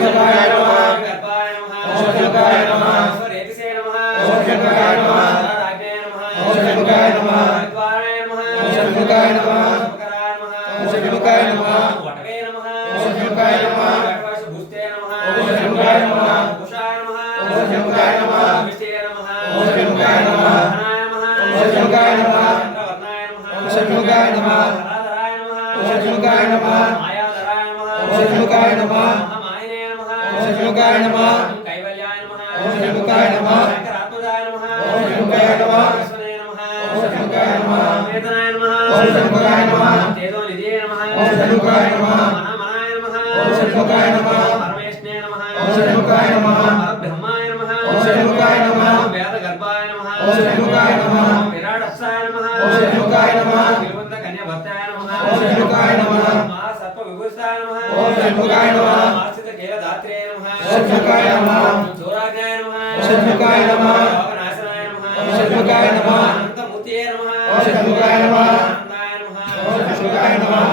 शंकराय नमः गर्भाय नमः शंकराय नमः स्वरेतसे नमः शंकराय नमः राज्ञाय नमः शंकराय नमः द्वाराय नमः शंकराय नमः शंकराय नमः शंकराय नमः वटवे नमः शंकराय नमः भूस्ते नमः शंकराय नमः उषाय नमः शंकराय नमः विष्टे नमः शंकराय नमः शंकराय नमः शंकराय नमः शंकराय नमः शंकराय नमः शंकराय नमः कैवल्याय नमः शंकराय नमः शंकरात्मजाय नमः शंकराय नमः कृष्णाय नमः शंकराय नमः वेदनाय नमः शंकराय नमः तेजो निधये नमः शंकराय नमः महामनाय नमः शंकराय नमः परमेष्णे नमः शंकराय नमः परब्रह्माय नमः शंकराय नमः वेदगर्भाय नमः शंकराय नमः विराटस्थाय नमः शंकराय नमः तिरुवन्त कन्याभक्ताय नमः शंकराय नमः महासर्पविभूषिताय नमः शंकराय नमः आश्रितकेलदात्रे नमः शंकराय नमः चोराज्ञाय नमः शंकराय नमः योगनाशनाय नमः शंकराय नमः अनन्तमूर्तये नमः शंकराय नमः आनन्दाय नमः शंकराय नमः